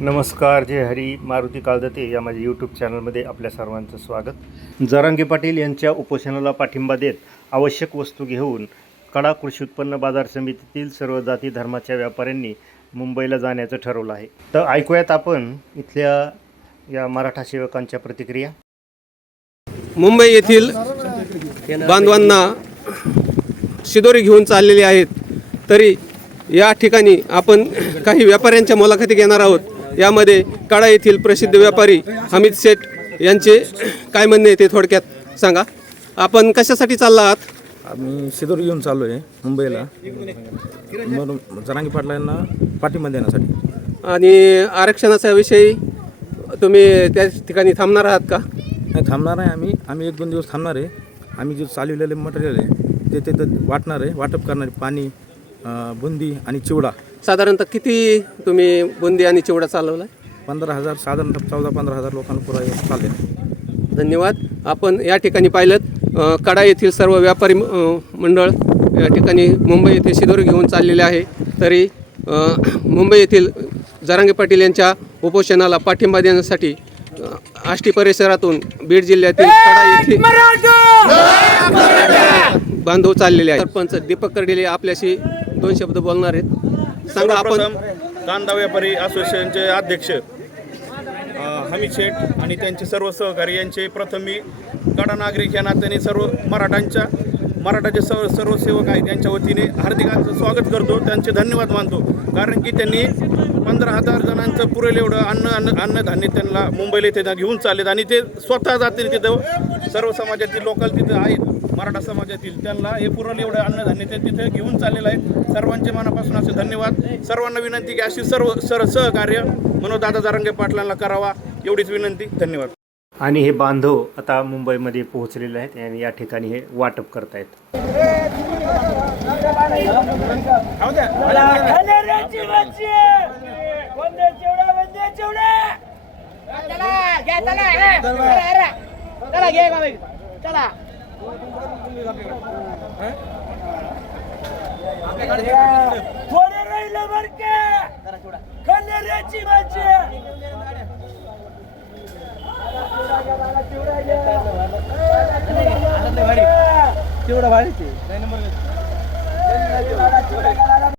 नमस्कार जय हरी. मारुती कालदते या माझ्या यूट्यूब चॅनलमध्ये आपल्या सर्वांचं स्वागत. जरांगे पाटील यांच्या उपोषणाला पाठिंबा देत आवश्यक वस्तू घेऊन कडा कृषी उत्पन्न बाजार समितीतील सर्व जाती धर्माच्या व्यापाऱ्यांनी मुंबईला जाण्याचं ठरवलं आहे. तर ऐकूयात आपण इथल्या या मराठा सेवकांच्या प्रतिक्रिया. मुंबई येथील बांधवांना शिदोरी घेऊन चाललेले आहेत. तरी या ठिकाणी आपण काही व्यापाऱ्यांच्या मुलाखती घेणार आहोत. यामध्ये कडा येथील प्रसिद्ध व्यापारी हमीद शेठ यांचे काय म्हणणे ते थोडक्यात सांगा. आपण कशासाठी चालला आहात? आम्ही शिदोर घेऊन चाललो आहे मुंबईला. म्हणून जरांगी पाटलांना पाठिंबा देण्यासाठी. आणि आरक्षणाच्या विषयी तुम्ही त्या ठिकाणी थांबणार आहात का? नाही थांबणार आहे आम्ही. आम्ही एक दोन दिवस थांबणार आहे. आम्ही जे चालवलेले मटेरियल आहे ते तिथं वाटणार आहे. वाटप करणार आहे पाणी अं, बुंदी आणि चिवडा साधारणतः किती तुम्ही बुंदी आणि चिवडा चालवला पंधरा हजार साधारणतः चौदा पंधरा हजार लोकांना पुरा चालेल धन्यवाद. आपण या ठिकाणी पाहिलं कडा येथील सर्व व्यापारी मंडळ या ठिकाणी मुंबई येथे शिदोरी घेऊन चाललेले आहे. तरी मुंबई येथील जरांगे पाटील यांच्या उपोषणाला पाठिंबा देण्यासाठी आष्टी परिसरातून बीड जिल्ह्यातील कडा येथील बांधव चाललेले आहेत. सरपंच दीपक कर्डिले आपल्याशी दोन शब्द बोलणार आहेत. सांगा आपण. सर्वप्रथम कांदा व्यापारी असोसिएशनचे अध्यक्ष हमी शेठ आणि त्यांचे सर्व सहकारी यांचे प्रथम मी कडा नागरिक या नात्याने सर्व मराठांच्या मराठाचे सर्व सर्व सेवक आहेत. त्यांच्या वतीने हार्दिकांचं स्वागत करतो. त्यांचे धन्यवाद मानतो. कारण की त्यांनी पंधरा हजार जणांचं पुरेल एवढं अन्न अन्न अन्नधान्य त्यांना मुंबईला इथे घेऊन चाललेत. आणि ते स्वतः जातील तिथं. सर्व समाजातील लोकल तिथं आहेत. मराठा समाजातील त्यांना हे पुरवलं एवढं अन्नधान्य ते तिथे घेऊन चाललेलं आहे सर्वांचे मनापासून असे धन्यवाद. सर्वांना विनंती की अशी सर्व सर सहकार्य मनोदादा जारंगे पाटलांना करावा. एवढीच विनंती. धन्यवाद. आणि हे बांधव आता मुंबईमध्ये पोहोचलेले आहेत आणि या ठिकाणी हे वाटप करतायत खाण्याची मच्छी वंदे चिवडा वंदे चिवडा चला घ्या चला हे, चला, हे, चला घे बाबा चला. थोडे राहिलं बर का खाण्याची मच्छी चिवडा भारी चिवडा